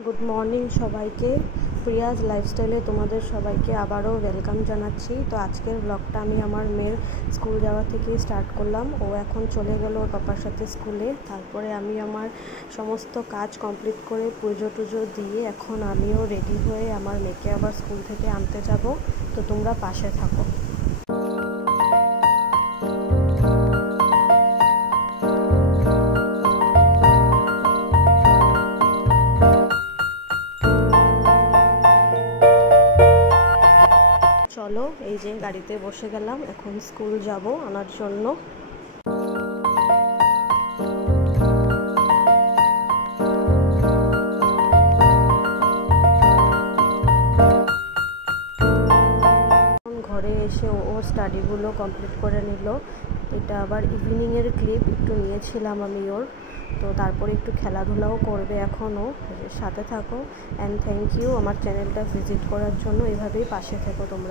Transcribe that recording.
Good morning সবাইকে। প্রিয়াজ লাইফস্টাইলে তোমাদের সবাইকে আবারও ওয়েলকাম জানাচ্ছি। তো আজকের ব্লগটা আমি আমার মেয়ের স্কুল যাওয়া থেকেই স্টার্ট করলাম। ও এখন চলে গেল ওর পাপার সাথে স্কুলে। তারপরে আমি আমার সমস্ত কাজ কমপ্লিট করে পুজো টুজো দিয়ে এখন আমিও রেডি হয়ে আমার মেয়েকে আবার স্কুল থেকে আনতে যাব। তো তোমরা পাশে থাকো। চলো, এই যে গাড়িতে বসে গেলাম, এখন স্কুল যাব আনার জন্য। ঘরে এসে ওর স্টাডিগুলো কমপ্লিট করে নিল। এটা আবার ইভিনিংয়ের ক্লিপ একটু নিয়েছিলাম আমি ওর। তো তারপরে একটু খেলাধুলাও করবে এখনও। সাথে থাকো অ্যান্ড থ্যাংক ইউ আমার চ্যানেলটা ভিজিট করার জন্য। এভাবেই পাশে থেকো তোমরা।